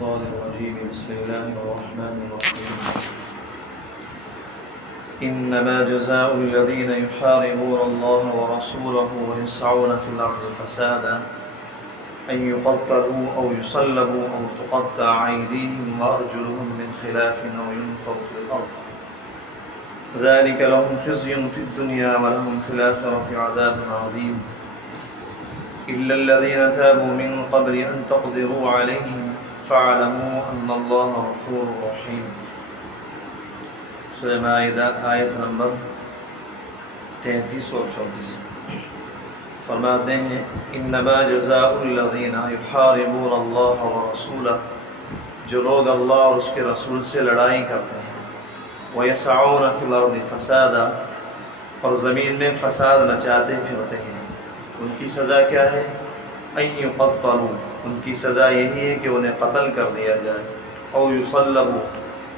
الشيطان الرجيم بسم الله الرحمن الرحيم إنما جزاء الذين يحاربون الله ورسوله ويسعون في الأرض فسادا أن يقتلوا أو يصلبوا أو تقطع أيديهم وأرجلهم من خلاف أو ينفوا في الأرض ذلك لهم خزي في الدنيا ولهم في الآخرة عذاب عظيم إلا الذين تابوا من قبل أن تقدروا عليهم فاعلموا أن الله غفور رحيم۔ سورہ مائدہ آیت نمبر 33 اور 34 فرماتے ہیں انما جزاء الذین یحاربون اللہ ورسولہ، جو لوگ اللہ اور اس کے رسول سے لڑائی کرتے ہیں، ویسعون فی الارض فسادا، اور زمین میں فساد مچاتے پھرتے ہیں، ان کی سزا کیا ہے؟ ان یقتلوا، ان کی سزا یہی ہے کہ انہیں قتل کر دیا جائے، او یصلبوا،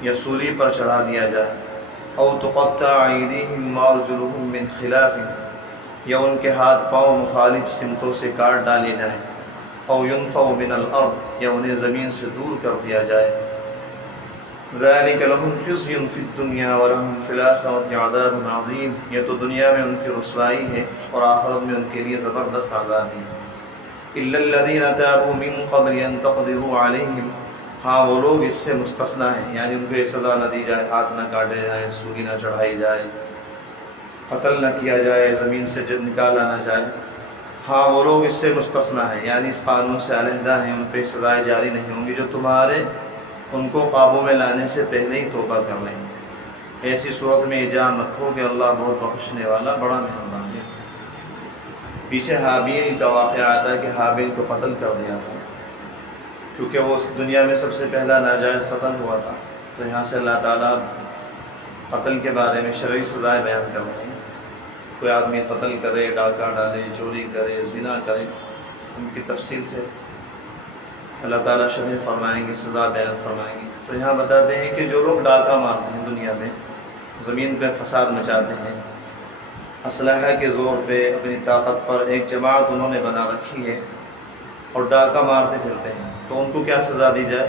یا سولی پر چڑھا دیا جائے، او تقطع ایدیہم وارجلہم من خلاف، یا ان کے ہاتھ پاؤں مخالف سمتوں سے کاٹ ڈالے جائیں، او ینفوا من الارض، یا انہیں زمین سے دور کر دیا جائے۔ ذلک لہم خزی فی الدنیا ولہم فی الآخرۃ عذاب عظیم، یہ تو دنیا میں ان کی رسوائی ہے اور آخرت میں ان کے لیے زبردست عذاب ہے۔ الا الذین تابوا من قبل ان تقدروا علیہم، ہاں وہ لوگ اس سے مستثنیٰ ہیں، یعنی ان کو یہ سزا نہ دی جائے، ہاتھ نہ کاٹے جائیں، سولی نہ چڑھائی جائے، قتل نہ کیا جائے، زمین سے نکالا نہ جائے، ہاں وہ لوگ اس سے مستثنیٰ ہیں، یعنی اس قانون سے علیحدہ ہیں، ان پہ سزائیں جاری نہیں ہوں گی جو تمہارے ان کو قابو میں لانے سے پہلے ہی توبہ کر لیں۔ ایسی صورت میں یہ جان رکھو کہ اللہ بہت بخشنے والا بڑا مہربان ہے۔ پیچھے حابیل کا واقعہ آتا کہ حابیل کو قتل کر دیا تھا، کیونکہ وہ اس دنیا میں سب سے پہلا ناجائز قتل ہوا تھا، تو یہاں سے اللہ تعالیٰ قتل کے بارے میں شرعی سزائیں بیان کر رہے ہیں۔ کوئی آدمی قتل کرے، ڈاکہ ڈالے، چوری کرے، زنا کرے، ان کی تفصیل سے اللہ تعالیٰ شرح فرمائیں گے، سزا بیان فرمائیں گے۔ تو یہاں بتاتے ہیں کہ جو لوگ ڈاکہ مارتے ہیں دنیا میں، زمین پہ فساد مچاتے ہیں، اسلحہ کے زور پہ اپنی طاقت پر ایک جماعت انہوں نے بنا رکھی ہے اور ڈاکہ مارتے پھرتے ہیں، تو ان کو کیا سزا دی جائے؟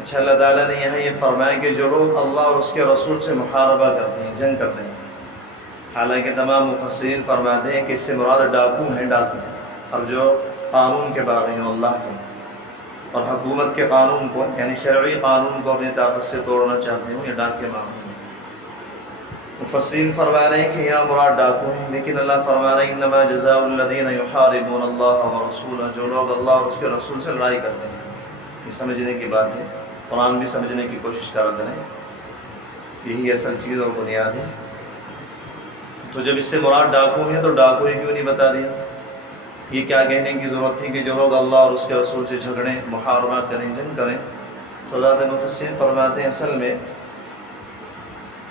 اچھا، اللہ تعالیٰ نے یہاں یہ فرمایا کہ جو لوگ اللہ اور اس کے رسول سے محاربہ کرتے ہیں، جنگ کرتے ہیں، حالانکہ تمام مفسرین فرماتے ہیں کہ اس سے مراد ڈاکو ہیں، ڈاکو، اور جو قانون کے باغی ہیں اللہ کے، اور حکومت کے قانون کو، یعنی شرعی قانون کو اپنی طاقت سے توڑنا چاہتے ہیں، یہ ڈاکے مارتے ہیں۔ مفسرین فرما رہے ہیں کہ یہاں مراد ڈاکو ہیں، لیکن اللہ فرما رہے ہیں انما جزاء الذین یحاربون اللہ ورسولہ، جو لوگ اللہ اور اس کے رسول سے لڑائی کرتے ہیں۔ یہ سمجھنے کی بات ہے، قرآن بھی سمجھنے کی کوشش کر رہے ہیں، یہی اصل چیز اور بنیاد ہے۔ تو جب اس سے مراد ڈاکو ہیں تو ڈاکو ہی کیوں نہیں بتا دیا؟ یہ کیا کہنے کی ضرورت تھی کہ جو لوگ اللہ اور اس کے رسول سے جھگڑیں، محاربہ کریں، جنگ کریں؟ تو ذات مفسرین فرماتے ہیں اصل میں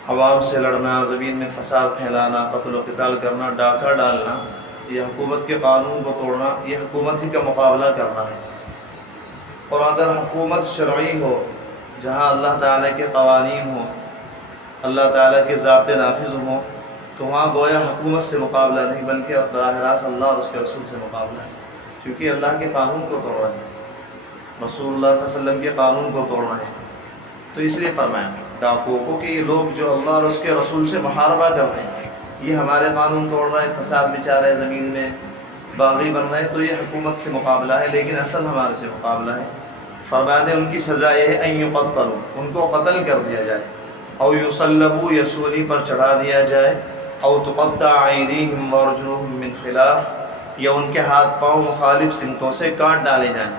عوام سے لڑنا، زمین میں فساد پھیلانا، قتل و قتال کرنا، ڈاکہ ڈالنا، یہ حکومت کے قانون کو توڑنا، یہ حکومت ہی کا مقابلہ کرنا ہے۔ اور اگر حکومت شرعی ہو، جہاں اللہ تعالیٰ کے قوانین ہوں، اللہ تعالیٰ کے ضابطے نافذ ہوں، تو وہاں گویا حکومت سے مقابلہ نہیں بلکہ براہ راست اللہ اور اس کے رسول سے مقابلہ ہے، کیونکہ اللہ کے قانون کو توڑ رہے ہیں، رسول اللہ صلی اللہ علیہ وسلم کے قانون کو توڑ رہے ہیں۔ تو اس لیے فرمایا ڈاکوؤں کو کہ یہ لوگ جو اللہ اور اس کے رسول سے محاربہ کرتے ہیں، یہ ہمارے قانون توڑ رہے ہیں، فساد مچا رہے ہیں، زمین میں باغی بن رہے ہیں، تو یہ حکومت سے مقابلہ ہے، لیکن اصل ہمارے سے مقابلہ ہے۔ فرماتے ہیں ان کی سزا یہ ہے ان یقتلوا، ان کو قتل کر دیا جائے، او یصلبوا، یا سولی پر چڑھا دیا جائے، او تقطع ایدیہم وارجلہم من خلاف، یا ان کے ہاتھ پاؤں مخالف سمتوں سے کاٹ ڈالے جائیں،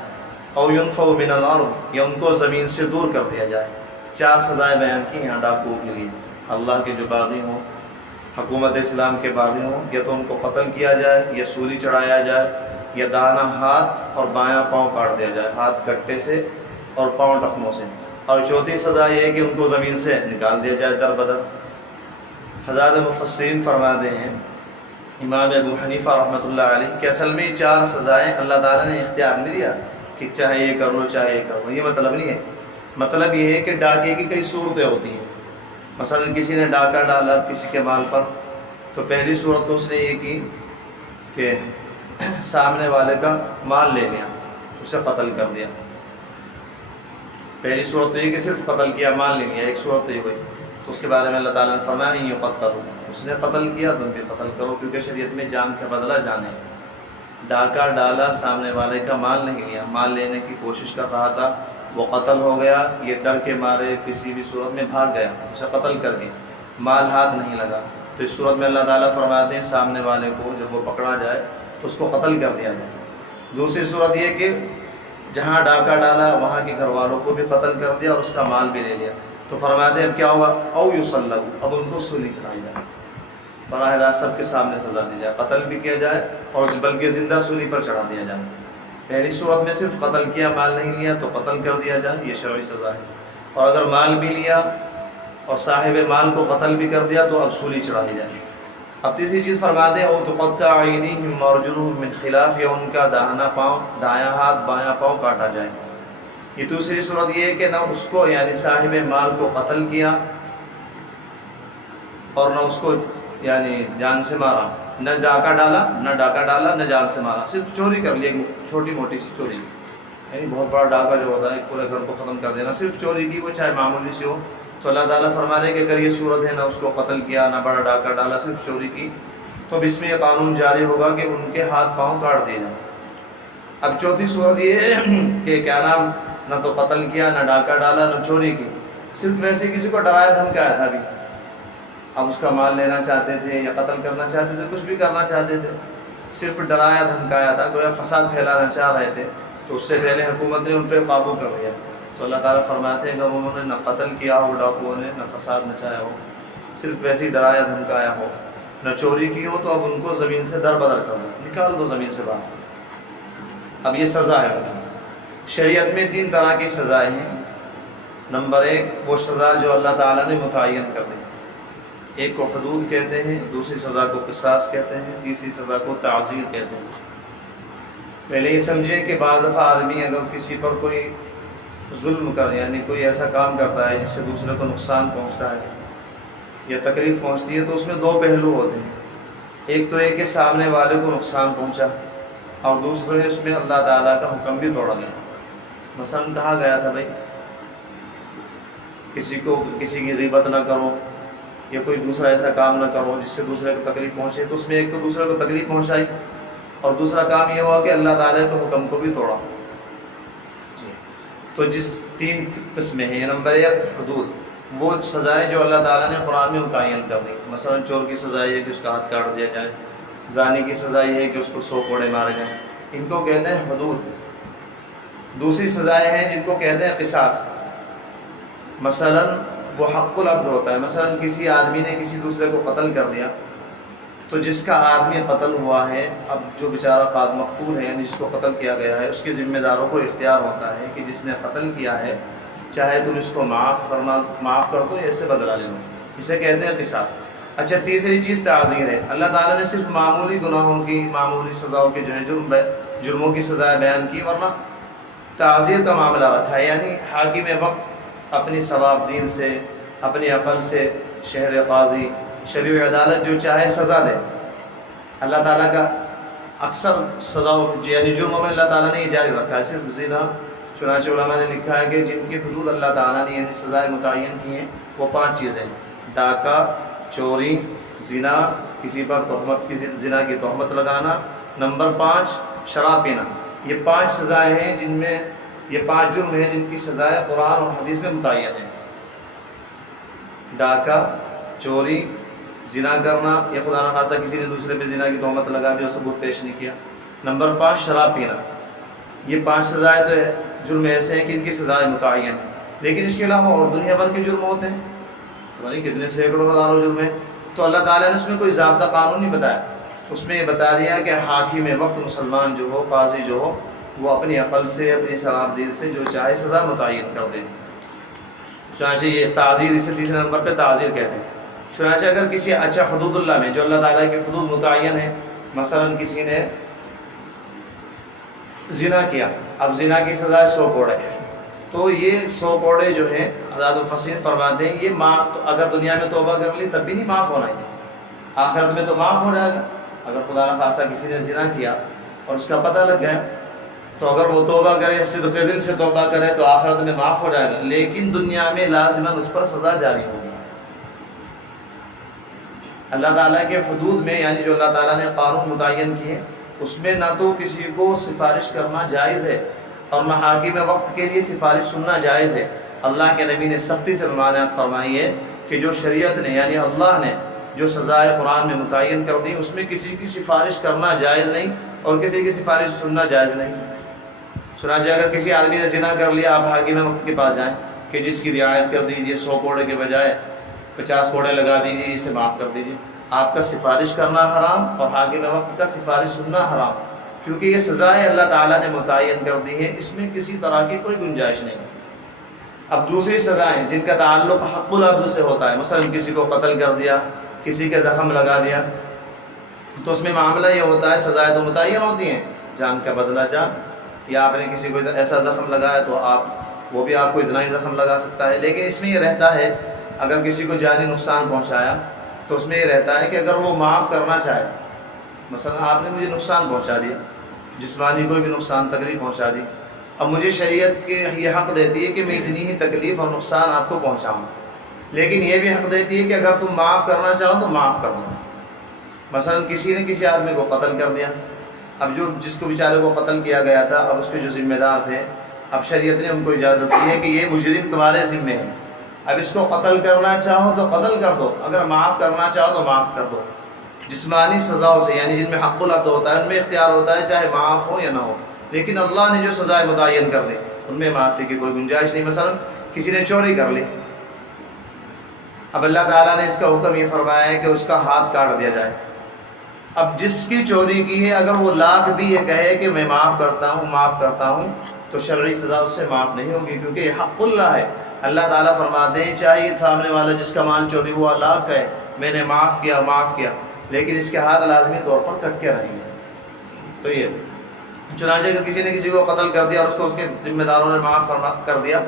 او ینفوا من الارض، یا ان کو زمین سے دور کر دیا جائے۔ 4 سزائیں بیان کی یہاں ڈاکوؤں کے لیے۔ اللہ کے جو باغی ہوں، حکومت اسلام کے باغی ہوں، یا تو ان کو قتل کیا جائے، یا سولی چڑھایا جائے، یا دانا ہاتھ اور بایاں پاؤں کاٹ دیا جائے، ہاتھ کٹے سے اور پاؤں ٹخنوں سے، اور چوتھی سزا یہ ہے کہ ان کو زمین سے نکال دیا جائے در بدر۔ حضرات مفسرین فرماتے ہیں، امام ابو حنیفہ رحمۃ اللہ علیہ، کہ اصل میں 4 سزائیں اللہ تعالیٰ نے اختیار نہیں دیا کہ چاہے یہ کر لو چاہے یہ کر لو، یہ مطلب نہیں ہے۔ مطلب یہ ہے کہ ڈاکے کی کئی صورتیں ہوتی ہیں۔ مثلا کسی نے ڈاکہ ڈالا کسی کے مال پر، تو پہلی صورت تو اس نے یہ کی کہ سامنے والے کا مال لے لیا، اسے قتل کر دیا۔ پہلی صورت تو یہ کہ صرف قتل کیا، مال نہیں لیا، ایک صورت تو یہ ہوئی. تو اس کے بارے میں اللہ تعالیٰ نے فرمایا ان یقتلوا، اس نے قتل کیا تم بھی قتل کرو، کیونکہ شریعت میں جان کا بدلہ جان ہے. ڈاکہ ڈالا، سامنے والے کا مال نہیں لیا، مال لینے کی کوشش کر رہا تھا، وہ قتل ہو گیا، یہ ڈر کے مارے کسی بھی صورت میں بھاگ گیا، اسے قتل کر دی، مال ہاتھ نہیں لگا. تو اس صورت میں اللہ تعالیٰ فرماتے ہیں سامنے والے کو جب وہ پکڑا جائے تو اس کو قتل کر دیا جائے. دوسری صورت یہ کہ جہاں ڈاکہ ڈالا وہاں کے گھر والوں کو بھی قتل کر دیا اور اس کا مال بھی لے لیا. تو فرماتے ہیں اب کیا ہوگا، او یصلبوا، اب ان کو سولی چڑھائی جائے، براہ راست سب کے سامنے سزا دی جائے، قتل بھی کیا جائے اور بلکہ زندہ سولی پر چڑھا دیا جائے. پہلی صورت میں صرف قتل کیا، مال نہیں لیا تو قتل کر دیا جائے، یہ شرعی سزا ہے. اور اگر مال بھی لیا اور صاحب مال کو قتل بھی کر دیا تو اب سولی چڑھائی جائے. اب تیسری چیز فرماتے ہیں او تقطع ایدیہم وارجلہم من خلاف، یا ان کا داہنا پاؤں، دایاں ہاتھ بایاں پاؤں کاٹا جائے. یہ دوسری صورت یہ ہے کہ نہ اس کو یعنی صاحب مال کو قتل کیا اور نہ اس کو یعنی جان سے مارا، نہ ڈاکہ ڈالا نہ جان سے مارا، صرف چوری کر لی، چھوٹی موٹی سی چوری، یعنی بہت بڑا ڈاکہ جو ہوتا ہے پورے گھر کو ختم کر دینا، صرف چوری کی، وہ چاہے معمولی سی ہو. تو اللہ تعالیٰ فرما رہے ہیں کہ اگر یہ صورت ہے نہ اس کو قتل کیا نہ بڑا ڈاکہ ڈالا، صرف چوری کی، تو اب اس میں یہ قانون جاری ہوگا کہ ان کے ہاتھ پاؤں کاٹ دیے جائیں. اب چوتھی صورت یہ ہے کہ کیا نام، نہ تو قتل کیا نہ ڈاکہ ڈالا نہ چوری کی، صرف ویسے کسی کو ڈرایا دھمکایا تھا بھی، اب اس کا مال لینا چاہتے تھے یا قتل کرنا چاہتے تھے، کچھ بھی کرنا چاہتے تھے، صرف ڈرایا دھمکایا تھا، گویا فساد پھیلانا چاہ رہے تھے، تو اس سے پہلے حکومت نے ان پہ قابو کر لیا. تو اللہ تعالیٰ فرماتے ہیں اگر انہوں نے نہ قتل کیا ہو ڈاکوؤں نے، نہ فساد مچایا ہو، صرف ویسے ہی ڈرایا دھمکایا ہو، نہ چوری کی ہو، تو اب ان کو زمین سے در بدر کرو، نکال دو زمین سے باہر. اب یہ سزا ہے ان کی. شریعت میں 3 طرح کی سزائیں ہیں. نمبر 1 وہ سزا جو اللہ تعالیٰ نے متعین کر دی، ایک کو حدود کہتے ہیں، دوسری سزا کو قصاص کہتے ہیں، تیسری سزا کو تعزیر کہتے ہیں. پہلے یہ سمجھیں کہ بعض دفعہ آدمی اگر کسی پر کوئی ظلم کر یعنی کوئی ایسا کام کرتا ہے جس سے دوسرے کو نقصان پہنچتا ہے یا تکلیف پہنچتی ہے، تو اس میں 2 پہلو ہوتے ہیں. ایک تو یہ کہ سامنے والے کو نقصان پہنچا، اور دوسرے اس میں اللہ تعالیٰ کا حکم بھی توڑا گیا. مثلا کہا گیا تھا بھائی کسی کی غیبت نہ کرو یا کوئی دوسرا ایسا کام نہ کرو جس سے دوسرے کو تکلیف پہنچے، تو اس میں ایک تو دوسرے کو تکلیف پہنچائی، اور دوسرا کام یہ ہوا کہ اللہ تعالیٰ کے حکم کو بھی توڑا. تو جس 3 قسمیں ہیں. نمبر 1 حدود، وہ سزائیں جو اللہ تعالیٰ نے قرآن میں متعین کر دی. مثلا چور کی سزا یہ ہے کہ اس کا ہاتھ کاٹ دیا جائے، زانی کی سزا یہ ہے کہ اس کو 100 کوڑے مارے جائیں، ان کو کہتے ہیں حدود. دوسری سزائیں ہیں جن کو کہتے ہیں قصاص. مثلا وہ حق العبد ہوتا ہے، مثلا کسی آدمی نے کسی دوسرے کو قتل کر دیا، تو جس کا آدمی قتل ہوا ہے، اب جو بیچارہ قاتل مقتول ہے یعنی جس کو قتل کیا گیا ہے، اس کے ذمہ داروں کو اختیار ہوتا ہے کہ جس نے قتل کیا ہے چاہے تم اس کو معاف کر دو یا اس سے بدلہ لے لو، اسے کہتے ہیں قصاص. اچھا تیسری چیز تعزیر ہے. اللہ تعالیٰ نے صرف معمولی گناہوں کی، معمولی سزاؤں کے جو ہے جرموں کی سزائیں بیان کی، ورنہ تعزیر کا معاملہ رکھا ہے. یعنی حاکم وقت اپنی ثواب دین سے، اپنی عقل سے، شہر قاضی، شریع عدالت جو چاہے سزا دے. اللہ تعالیٰ کا اکثر سزاؤں یعنی جرموں میں اللہ تعالیٰ نے یہ جاری رکھا ہے. صرف زنا، چنانچہ علماء نے لکھا ہے کہ جن کی حدود اللہ تعالیٰ نے یعنی سزائیں متعین کی ہیں وہ 5 چیزیں: ڈاکہ، چوری، زنا، کسی پر زنا کی تہمت لگانا. نمبر 5 شراب پینا. یہ 5 سزائیں ہیں جن میں یہ 5 جرم ہیں جن کی سزائیں قرآن اور حدیث میں متعین ہیں. ڈاکہ، چوری، زنا کرنا یا خدا نخواستہ کسی نے دوسرے پہ زنا کی تہمت لگا دی اور ثبوت پیش نہیں کیا. نمبر 5 شراب پینا. یہ 5 سزائیں تو جرم ایسے ہیں کہ ان کی سزائیں متعین ہیں، لیکن اس کے علاوہ اور دنیا بھر کے جرم ہوتے ہیں، پتہ نہیں کتنے سینکڑوں ہزاروں جرم ہیں. تو اللہ تعالیٰ نے اس میں کوئی ضابطہ قانون نہیں بتایا، اس میں یہ بتا دیا کہ حاکم وقت مسلمان جو ہو، قاضی جو ہو، وہ اپنی عقل سے، اپنی ثواب دید سے جو چاہے سزا متعین کر دے. چنانچہ یہ تعزیر، اسے تیسرے نمبر پہ تعزیر کہتے ہیں. چنانچہ اگر کسی اچھا حدود اللہ میں جو اللہ تعالیٰ کی حدود متعین ہے، مثلا کسی نے زنا کیا، اب زنا کی سزا ہے 100 کوڑے، تو یہ 100 کوڑے جو ہیں حضرات مفسرین فرماتے ہیں یہ معاف، تو اگر دنیا میں توبہ کر لی تب بھی نہیں معاف ہونا ہے، آخرت میں تو معاف ہو جائے گا. اگر خدا نخواستہ کسی نے زنا کیا اور اس کا پتہ لگ گیا تو اگر وہ توبہ کرے، صدق دل سے توبہ کرے تو آخرت میں معاف ہو جائے گا، لیکن دنیا میں لازماً اس پر سزا جاری ہوگی۔ اللہ تعالیٰ کے حدود میں، یعنی جو اللہ تعالیٰ نے قانون متعین کیے، اس میں نہ تو کسی کو سفارش کرنا جائز ہے اور نہ حاکم وقت کے لیے سفارش سننا جائز ہے۔ اللہ کے نبی نے سختی سے ممانعت فرمائی ہے کہ جو شریعت نے، یعنی اللہ نے جو سزائے قرآن میں متعین کر دی، اس میں کسی کی سفارش کرنا جائز نہیں اور کسی کی سفارش سننا جائز نہیں۔ چنانچہ اگر کسی آدمی نے زنا کر لیا، آپ حاکم وقت کے پاس جائیں کہ جس کی رعایت کر دیجئے، 100 کوڑے کے بجائے 50 کوڑے لگا دیجیے، اسے معاف کر دیجیے۔ آپ کا سفارش کرنا حرام اور حاکم وقت کا سفارش سننا حرام، کیونکہ یہ سزائیں اللہ تعالیٰ نے متعین کر دی ہے، اس میں کسی طرح کی کوئی گنجائش نہیں۔ اب دوسری سزائیں جن کا تعلق حق العبد سے ہوتا ہے، مثلا کسی کو قتل کر دیا، کسی کے زخم لگا دیا، تو اس میں معاملہ یہ ہوتا ہے، سزائیں تو متعین ہوتی ہیں، جان کا بدلہ جان، یا آپ نے کسی کو ایسا زخم لگایا تو وہ بھی آپ کو اتنا ہی زخم لگا سکتا ہے۔ لیکن اس میں یہ رہتا ہے اگر کسی کو جانی نقصان پہنچایا تو اس میں یہ رہتا ہے کہ اگر وہ معاف کرنا چاہے، مثلا آپ نے مجھے نقصان پہنچا دیا، جسمانی کوئی بھی نقصان تکلیف پہنچا دی، اب مجھے شریعت کے یہ حق دیتی ہے کہ میں اتنی ہی تکلیف اور نقصان آپ کو پہنچاؤں، لیکن یہ بھی حق دیتی ہے کہ اگر تم معاف کرنا چاہو تو معاف کر دو۔ مثلا کسی نے کسی آدمی کو قتل کر دیا، اب جس کو بیچارے کو قتل کیا گیا تھا، اب اس کے جو ذمہ دار تھے، اب شریعت نے ان کو اجازت دی ہے کہ یہ مجرم تمہارے ذمے ہے، اب اس کو قتل کرنا چاہو تو قتل کر دو، اگر معاف کرنا چاہو تو معاف کر دو۔ جسمانی سزاؤں سے، یعنی جن میں حق العبد ہوتا ہے، ان میں اختیار ہوتا ہے چاہے معاف ہو یا نہ ہو، لیکن اللہ نے جو سزائیں متعین کر دی ان میں معافی کی کوئی گنجائش نہیں۔ مثلا کسی نے چوری کر لی، اب اللہ تعالیٰ نے اس کا حکم یہ فرمایا ہے کہ اس کا ہاتھ کاٹ دیا جائے۔ اب جس کی چوری کی ہے اگر وہ لاکھ بھی یہ کہے کہ میں معاف کرتا ہوں تو شرعی سزا اس سے معاف نہیں ہوگی، کیونکہ یہ حق اللہ ہے۔ اللہ تعالیٰ فرماتے ہیں چاہیے سامنے والا جس کا مال چوری ہوا لاکھ کہے میں نے معاف کیا، لیکن اس کے ہاتھ لازمی طور پر کٹ کے رہیں گے۔ تو یہ چنانچہ اگر کسی نے کسی کو قتل کر دیا اور اس کو اس کے ذمہ داروں نے معاف کر دیا،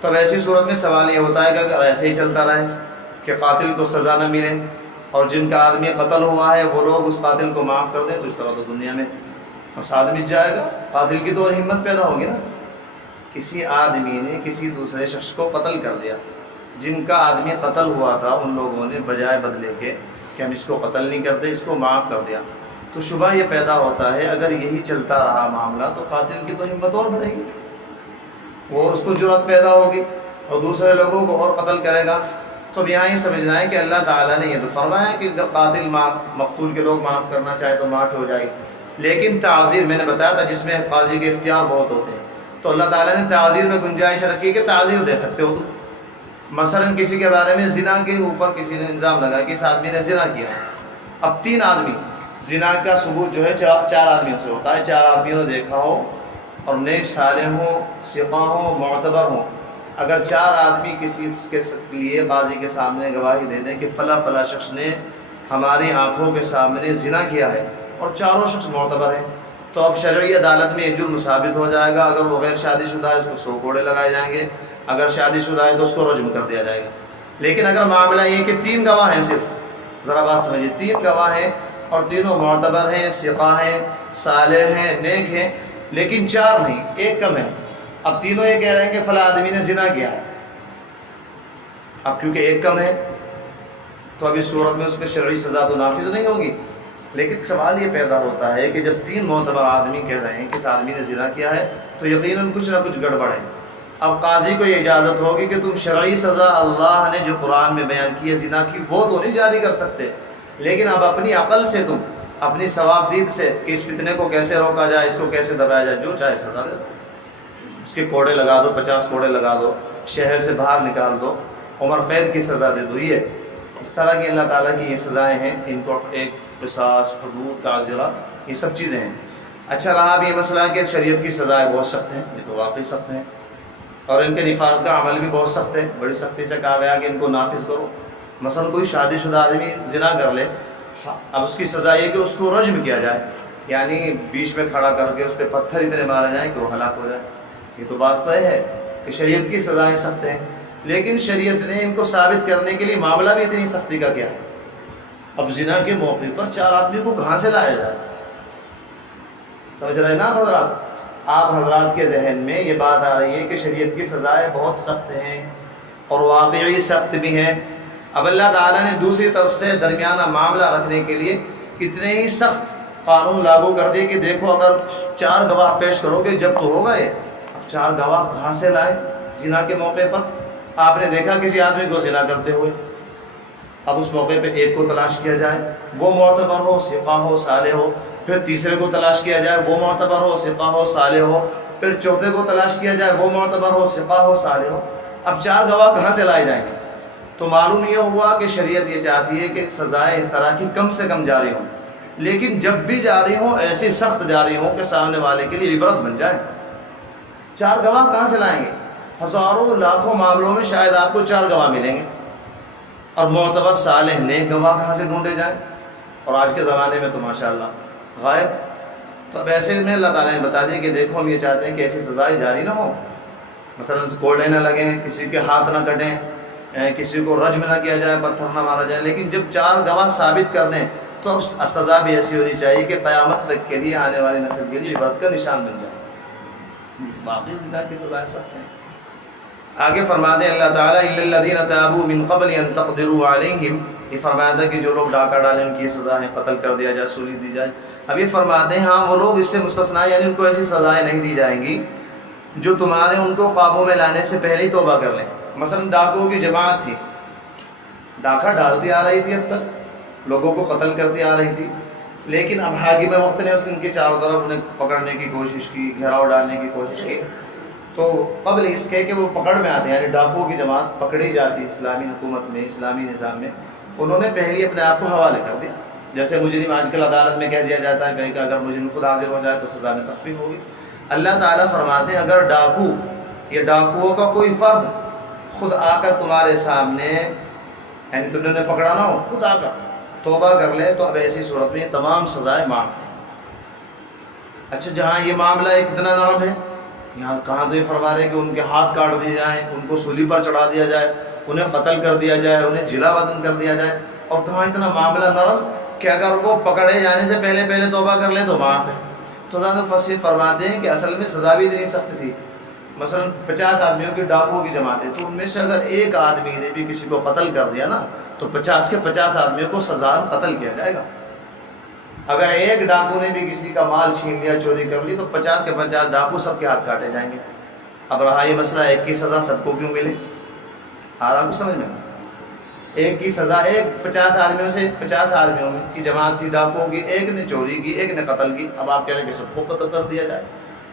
تو اب ایسی صورت میں سوال یہ ہوتا ہے کہ اگر ایسے ہی چلتا رہے کہ قاتل کو سزا نہ ملے اور جن کا آدمی قتل ہوا ہے وہ لوگ اس قاتل کو معاف کر دیں، تو اس طرح تو دنیا میں فساد مچ جائے گا، قاتل کی تو ہمت پیدا ہوگی نا۔ کسی آدمی نے کسی دوسرے شخص کو قتل کر دیا، جن کا آدمی قتل ہوا تھا ان لوگوں نے بجائے بدلے کے کہ ہم اس کو قتل نہیں کرتے، اس کو معاف کر دیا، تو شبہ یہ پیدا ہوتا ہے اگر یہی چلتا رہا معاملہ تو قاتل کی تو ہمت اور بڑھے گی اور اس کو جرأت پیدا ہوگی اور دوسرے لوگوں کو اور قتل کرے گا۔ تو اب یہاں یہ سمجھنا ہے کہ اللہ تعالیٰ نے یہ تو فرمایا ہے کہ اگر قاتل مقتول کے لوگ معاف کرنا چاہے تو معاف ہو جائے گی، لیکن تعزیر میں نے بتایا تھا جس میں قاضی کے اختیار بہت ہوتے ہیں، تو اللہ تعالیٰ نے تعزیر میں گنجائش رکھی کہ تعزیر دے سکتے ہو تو۔ مثلا کسی کے بارے میں زنا کے اوپر کسی نے الزام لگایا کہ اس آدمی نے زنا کیا، اب 3 آدمی، زنا کا ثبوت جو ہے 4 آدمیوں سے ہوتا ہے، 4 آدمیوں نے دیکھا ہو اور نیک صالح ہوں، ثقہ ہوں، معتبر ہوں، اگر 4 آدمی کسی کے لیے قاضی کے سامنے گواہی دے دیں کہ فلاں فلاں شخص نے ہماری آنکھوں کے سامنے زنا کیا ہے اور چاروں شخص معتبر ہیں، تو اب شرعی عدالت میں یہ جرم ثابت ہو جائے گا۔ اگر وہ غیر شادی شدہ ہے اس کو 100 کوڑے لگائے جائیں گے، اگر شادی شدہ ہے تو اس کو رجم کر دیا جائے گا۔ لیکن اگر معاملہ یہ کہ 3 گواہ ہیں، صرف ذرا بات سمجھیے، 3 گواہ ہیں اور تینوں معتبر ہیں، ثقہ ہیں، صالح ہیں، نیک ہیں، لیکن 4 نہیں، 1 کم ہے، اب تینوں یہ کہہ رہے ہیں کہ فلاں آدمی نے زنا کیا ہے، اب کیونکہ 1 کم ہے تو اب اس صورت میں اس پہ شرعی سزا تو نافذ نہیں ہوگی۔ لیکن سوال یہ پیدا ہوتا ہے کہ جب 3 معتبر آدمی کہہ رہے ہیں کہ اس آدمی نے زنا کیا ہے تو یقیناً کچھ نہ کچھ گڑبڑ ہے۔ اب قاضی کو یہ اجازت ہوگی کہ تم شرعی سزا اللہ نے جو قرآن میں بیان کی ہے زنا کی وہ تو نہیں جاری کر سکتے، لیکن اب اپنی عقل سے تم اپنی ثواب دید سے کہ اس فتنے کو کیسے روکا جائے، اس کو کیسے دبایا جائے، جو چاہے سزا دے دو، اس کے کوڑے لگا دو، 50 کوڑے لگا دو، شہر سے باہر نکال دو، عمر قید کی سزا دے دو۔ یہ اس طرح کی اللہ تعالیٰ کی یہ سزائیں ہیں، ان کو ایک قصاص، حدود، تعزیرات، یہ سب چیزیں ہیں۔ اچھا رہا اب یہ مسئلہ کہ شریعت کی سزائیں بہت سخت ہیں، یہ تو واقعی سخت ہیں، اور ان کے نفاذ کا عمل بھی بہت سخت ہے، بڑی سختی سے کہا گیا کہ ان کو نافذ کرو۔ مثلا کوئی شادی شدہ آدمی زنا کر لے، اب اس کی سزا یہ کہ اس کو رجم کیا جائے، یعنی بیچ میں کھڑا کر کے اس پہ پتھر اتنے مارے جائیں کہ وہ ہلاک ہو جائے۔ یہ تو بات طے ہے کہ شریعت کی سزائیں سخت ہیں، لیکن شریعت نے ان کو ثابت کرنے کے لیے معاملہ بھی اتنی سختی کا کیا ہے۔ اب زنا کے موقع پر 4 آدمی کو کہاں سے لایا جائے، سمجھ رہے ہیں نا حضرات؟ آپ حضرات کے ذہن میں یہ بات آ رہی ہے کہ شریعت کی سزائیں بہت سخت ہیں اور واقعی سخت بھی ہیں. اب اللہ تعالیٰ نے دوسری طرف سے درمیانہ معاملہ رکھنے کے لیے اتنے ہی سخت قانون لاگو کر دیے کہ دیکھو اگر 4 گواہ پیش کرو گے جب تو ہوگا یہ. اب 4 گواہ کہاں سے لائے زنا کے موقع پر؟ آپ نے دیکھا کسی آدمی کو زنا کرتے ہوئے، اب اس موقع پہ ایک کو تلاش کیا جائے، وہ معتبر ہو، ثقہ ہو، صالح ہو. پھر تیسرے کو تلاش کیا جائے، وہ معتبر ہو، ثقہ ہو، صالح ہو. پھر چوتھے کو تلاش کیا جائے، وہ معتبر ہو، ثقہ ہو، صالح ہو. اب 4 گواہ کہاں سے لائے جائیں گے؟ تو معلوم یہ ہوا کہ شریعت یہ چاہتی ہے کہ سزائیں اس طرح کی کم سے کم جاری ہوں، لیکن جب بھی جاری ہوں ایسی سخت جاری ہوں کہ سامنے والے کے لیے عبرت بن جائے. 4 گواہ کہاں سے لائیں گے؟ ہزاروں لاکھوں معاملوں میں شاید آپ کو 4 گواہ ملیں گے، اور معتبر صالح نیک گواہ کہاں سے ڈھونڈے جائیں؟ اور آج کے زمانے میں تو ماشاءاللہ غائب. تو اب ایسے میں اللہ تعالیٰ نے بتا دیا کہ دیکھو ہم یہ چاہتے ہیں کہ ایسی سزائیں جاری نہ ہوں، مثلا کوڑے نہ لگیں، کسی کے ہاتھ نہ کٹیں، کسی کو رجم نہ کیا جائے، پتھر نہ مارا جائے. لیکن جب 4 گواہ ثابت کر دیں تو اب سزا بھی ایسی ہونی چاہیے کہ قیامت تک کے لیے آنے والی نسل کے لیے عبرت کا نشان بن جائے. باقی زنا کی سزائیں سخت ہیں. آگے فرماتے ہیں اللہ تعالیٰ اِلَّا الَّذِينَ تَابُوا مِن قَبْلِ أَن تَقْدِرُوا عَلَيْهِمْ. یہ فرمایا تھا کہ جو لوگ ڈاکہ ڈالیں ان کی سزا ہے قتل کر دیا جائے، سولی دی جائے. اب یہ فرماتے ہیں ہاں وہ لوگ اس سے مستثنا، یعنی ان کو ایسی سزائیں نہیں دی جائیں گی جو تمہارے ان کو قابو میں لانے سے پہلے ہی توبہ کر لیں. مثلا ڈاکوؤں کی جماعت تھی، ڈاکہ ڈالتی آ رہی تھی، اب تک لوگوں کو قتل کرتی آ رہی تھی، لیکن اب حاکم وقت نے ان کے چاروں طرف انہیں پکڑنے کی کوشش کی، گھیراؤ ڈالنے کی کوشش کی. تو قبل اس کے کہ وہ پکڑ میں آتے ہیں، یعنی ڈاکوؤں کی جماعت پکڑی جاتی اسلامی حکومت میں، اسلامی نظام میں، انہوں نے پہلے اپنے آپ کو حوالے کر دیا. جیسے مجرم آج کل عدالت میں کہہ دیا جاتا ہے کہ اگر مجرم خود حاضر ہو جائے تو سزا میں تخفیف ہوگی. اللہ تعالیٰ فرماتے ہیں اگر ڈاکو یا ڈاکوؤں کا کوئی فرد خود آ کر تمہارے سامنے، یعنی تم نے پکڑا نہ ہو، خود آ کر توبہ کر لے تو اب ایسی صورت میں تمام سزائیں معاف ہیں. اچھا جہاں یہ معاملہ کتنا نرم ہے، یہاں کہاں تو یہ فرما رہے کہ ان کے ہاتھ کاٹ دیے جائیں، ان کو سولی پر چڑھا دیا جائے، انہیں قتل کر دیا جائے، انہیں جلا وطن کر دیا جائے. اور کہاں اتنا معاملہ نرم کہ اگر وہ پکڑے جانے سے پہلے توبہ کر لیں تو معاف ہے. تو زیادہ مفسر فرماتے ہیں کہ اصل میں سزا بھی اتنی سخت تھی. مثلا 50 آدمیوں کی ڈاکوؤں کی جماعت ہے، تو ان میں سے اگر ایک آدمی نے بھی کسی کو قتل کر دیا نا تو 50 کے 50 آدمیوں کو سزا قتل کیا جائے گا. اگر ایک ڈاکو نے بھی کسی کا مال چھین لیا، چوری کر لی، تو 50 کے 50 ڈاکو سب کے ہاتھ کاٹے جائیں گے. اب رہا یہ مسئلہ ایک کی سزا سب کو کیوں ملے؟ آپ کو سمجھ میں ایک کی سزا، ایک 50 آدمیوں سے 50 آدمیوں کی جماعت تھی ڈاکوؤں کی، ایک نے چوری کی، ایک نے قتل کی. اب آپ کہہ رہے ہیں کہ سب کو قتل کر دیا جائے،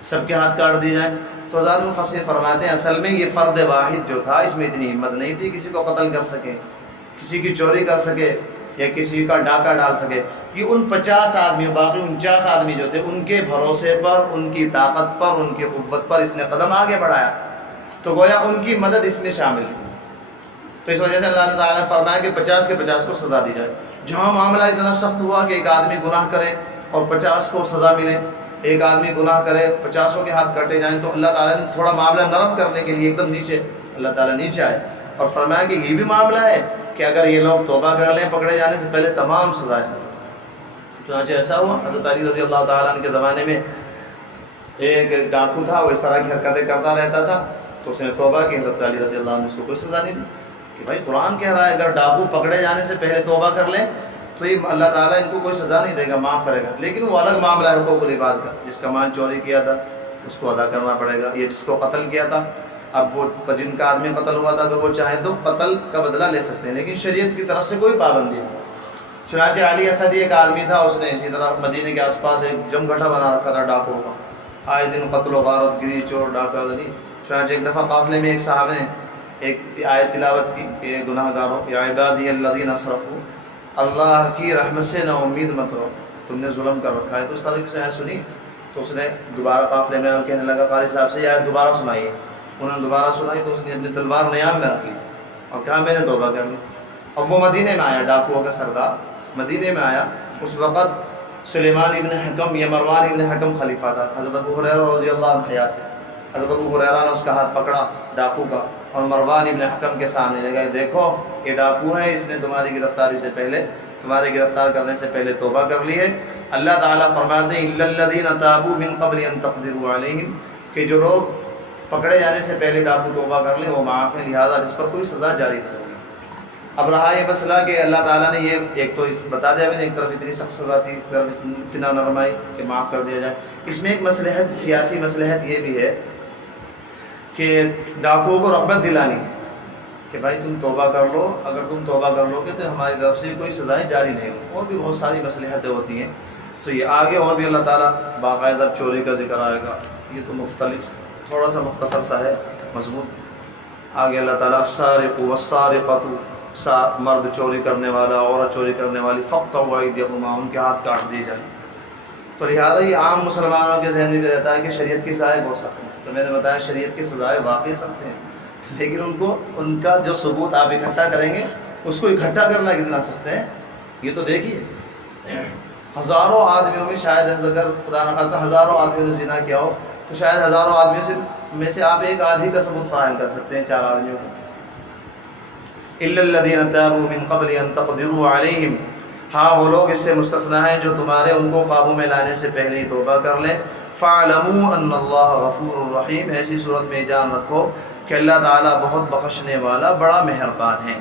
سب کے ہاتھ کاٹ دیے جائیں. تو حضرات مفسر فرماتے ہیں اصل میں یہ فرد واحد جو تھا اس میں اتنی ہمت نہیں تھی کسی کو قتل کر سکے، کسی کی چوری کر سکے یا کسی کا ڈاکہ ڈال سکے. یہ ان 50 آدمیوں، باقی 49 آدمی جو تھے ان کے بھروسے پر، ان کی طاقت پر، ان کی قوت پر اس نے قدم آگے بڑھایا، تو گویا ان کی مدد اس میں شامل تھی. تو اس وجہ سے اللہ تعالیٰ نے فرمایا کہ 50 کے 50 کو سزا دی جائے. جہاں معاملہ اتنا سخت ہوا کہ ایک آدمی گناہ کرے اور 50 کو سزا ملے، ایک آدمی گناہ کرے 50 کے ہاتھ کٹے جائیں، تو اللہ تعالیٰ نے تھوڑا معاملہ نرم کرنے کے لیے ایک دم نیچے اللہ تعالیٰ نیچے آئے اور فرمایا کہ یہ بھی معاملہ ہے کہ اگر یہ لوگ توبہ کر لیں پکڑے جانے سے پہلے تمام سزائیں. چنانچہ ایسا ہوا حضرت علی رضی اللہ تعالیٰ عنہ کے زمانے میں ایک ڈاکو تھا، وہ اس طرح کی حرکتیں کرتا رہتا تھا، تو اس نے توبہ کی. حضرت علی رضی اللہ عنہ نے اس کو کوئی سزا نہیں دی کہ بھائی قرآن کہہ رہا ہے اگر ڈاکو پکڑے جانے سے پہلے توبہ کر لیں تو یہ اللہ تعالیٰ ان کو کوئی سزا نہیں دے گا، معاف کرے گا. لیکن وہ الگ معاملہ ہے حقوق العباد کا. جس کا مال چوری کیا تھا اس کو ادا کرنا پڑے گا. یہ جس کو قتل کیا تھا، اب وہ جن کا آدمی قتل ہوا تھا اگر وہ چاہیں تو قتل کا بدلہ لے سکتے ہیں، لیکن شریعت کی طرف سے کوئی پابندی نہیں. چنانچہ علی اسدی ایک آدمی تھا، اس نے اسی طرح مدینے کے آس پاس ایک جمگھٹا بنا رکھا تھا ڈاکوؤں کا، آئے دن قتل و غارت گری، چور ڈاکہ زنی. چنانچہ ایک دفعہ قافلے میں ایک صاحب نے ایک آیت تلاوت کی کہ گناہ گاروں یا عبادی الذین اسرفوا، اللہ کی رحمت سے نا امید مت رہو، تم نے ظلم کر رکھا ہے. تو اس طرح سے آیت سنی تو اس نے دوبارہ قافلے میں کہنے لگا قاری صاحب سے یہ آیت دوبارہ سنائیے. انہوں نے دوبارہ سنائی تو اس نے اپنی تلوار نیام میں رکھ لی اور کہا میں نے توبہ کر لی. اب وہ مدینے میں آیا، ڈاکوؤں کا سردار مدینے میں آیا. اس وقت سلیمان ابن حکم یا مروان ابن حکم خلیفہ تھا. حضرت ابو ہریرہ رضی اللہ عنہ حیات ہے. حضرت ابو ہریرہ نے اس کا ہاتھ پکڑا ڈاکو کا اور مروان ابن حکم کے سامنے لے گئے، دیکھو یہ ڈاکو ہے، اس نے تمہاری گرفتاری سے پہلے، تمہارے گرفتار کرنے سے پہلے توبہ کر لی ہے، اللہ تعالیٰ فرماتے ہیں الا الذین تابوا من قبل ان تقدروا علیہم، کہ جو لوگ پکڑے جانے سے پہلے ڈاکو توبہ کر لیں وہ معاف ہیں، لہٰذا اس پر کوئی سزا جاری نہیں ہوگی۔ اب رہا یہ مسئلہ کہ اللہ تعالیٰ نے یہ ایک تو بتا دیا، میں نے ایک طرف اتنی سخت سزا تھی، ایک طرف اتنا نرمائی کہ معاف کر دیا جائے۔ اس میں ایک مصلحت، سیاسی مصلحت یہ بھی ہے کہ ڈاکوؤں کو رغبت دلانی ہے کہ بھائی تم توبہ کر لو، اگر تم توبہ کر لو گے تو ہماری طرف سے کوئی سزائیں جاری نہیں ہوں۔ اور بھی بہت ساری مصلحتیں ہوتی ہیں، تو یہ آگے اور بھی اللہ تعالیٰ باقاعدہ چوری کا ذکر آئے گا، یہ تو مختلف تھوڑا سا مختصر سا ہے مضمون۔ آگے اللہ تعالیٰ السارق والسارقۃ، مرد چوری کرنے والا، عورت چوری کرنے والی، فاقطعوا ایدیہما، ان کے ہاتھ کاٹ دیے جائیں۔ تو لہٰذا یہ عام مسلمانوں کے ذہن میں بھی رہتا ہے کہ شریعت کی سزائیں بہت سخت ہیں، تو میں نے بتایا شریعت کی سزائیں واقعی سخت ہیں، لیکن ان کا جو ثبوت آپ اکٹھا کریں گے اس کو اکٹھا کرنا کتنا سخت ہے یہ تو دیکھیے۔ ہزاروں آدمیوں میں شاید اگر خدا نہ خواستہ ہزاروں آدمیوں نے زنا کیا ہو تو شاید ہزاروں آدمیوں میں سے آپ ایک آدھی کا ثبوت فراہم کر سکتے ہیں 4 آدمیوں کو۔ الا الذین تابوا من قبل ان تقدروا علیہم، ہاں وہ لوگ اس سے مستثنیٰ ہیں جو تمہارے ان کو قابو میں لانے سے پہلے ہی توبہ کر لیں۔ فاعلموا ان اللہ غفور رحیم، ایسی صورت میں جان رکھو کہ اللہ تعالیٰ بہت بخشنے والا، بڑا مہربان ہے۔